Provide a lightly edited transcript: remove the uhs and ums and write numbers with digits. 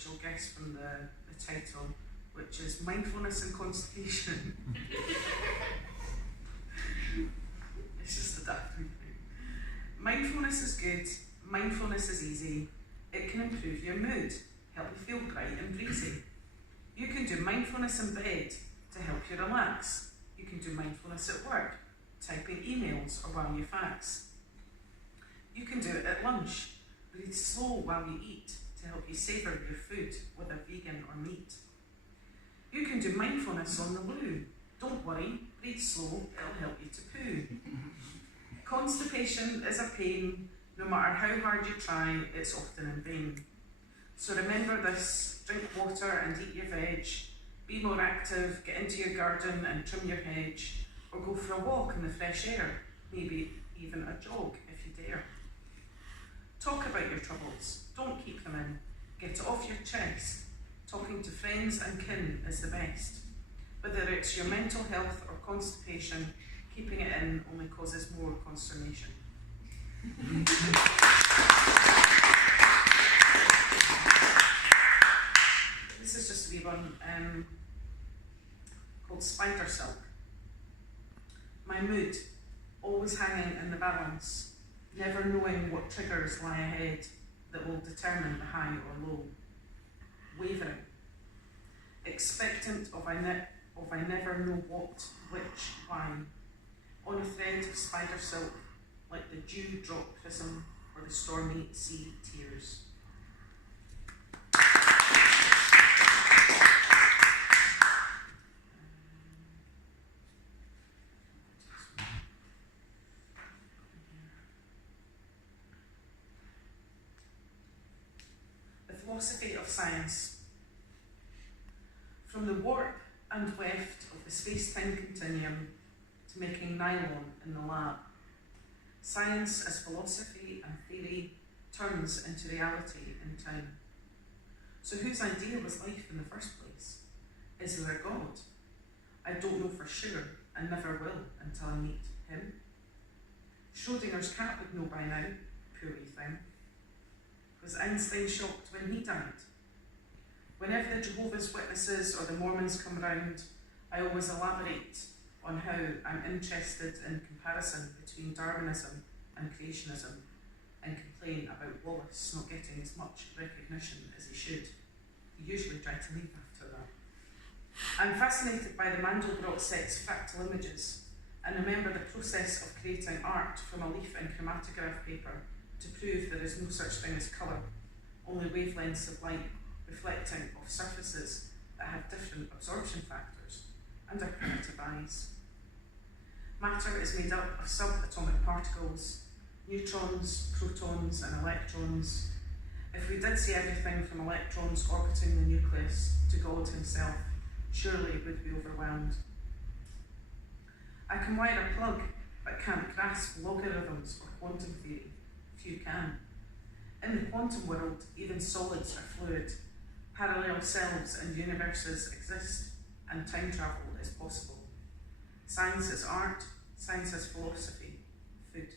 which you'll guess from the title, which is Mindfulness and Constipation. It's just a daft thing. Mindfulness is good, mindfulness is easy, it can improve your mood, help you feel bright and breezy. You can do mindfulness in bed to help you relax. You can do mindfulness at work, typing emails or while you fax. You can do it at lunch, breathe slow while you eat to help you savour your food, whether vegan or meat. You can do mindfulness on the loo. Don't worry, breathe slow, it'll help you to poo. Constipation is a pain, no matter how hard you try, it's often in vain. So remember this, drink water and eat your veg, be more active, get into your garden and trim your hedge, or go for a walk in the fresh air, maybe even a jog if you dare. Talk about your troubles, don't keep them in, get it off your chest. Talking to friends and kin is the best. Whether it's your mental health or constipation, keeping it in only causes more consternation. This is just a wee one called Spider Silk. My mood, always hanging in the balance, never knowing what triggers lie ahead that will determine the high or low. Wavering, expectant of I never know what, which, why, on a thread of spider silk, like the dew-drop prism or the stormy sea tears. The philosophy of science. From the warp and weft of the space-time continuum to making nylon in the lab, science as philosophy and theory turns into reality in time. So whose idea was life in the first place? Is there a God? I don't know for sure and never will until I meet him. Schrodinger's cat would know by now, poor wee thing. Was Einstein shocked when he died? Whenever the Jehovah's Witnesses or the Mormons come round, I always elaborate on how I'm interested in comparison between Darwinism and creationism and complain about Wallace not getting as much recognition as he should. He usually tried to leave after that. I'm fascinated by the Mandelbrot set's fractal images and remember the process of creating art from a leaf and chromatograph paper to prove there is no such thing as colour, only wavelengths of light reflecting off surfaces that have different absorption factors and are primitive eyes. Matter is made up of subatomic particles, neutrons, protons and electrons. If we did see everything from electrons orbiting the nucleus to God himself, surely we'd be overwhelmed. I can wire a plug, but can't grasp logarithms or quantum theory. Few can. In the quantum world, even solids are fluid. Parallel selves and universes exist, and time travel is possible. Science is art, science is philosophy, food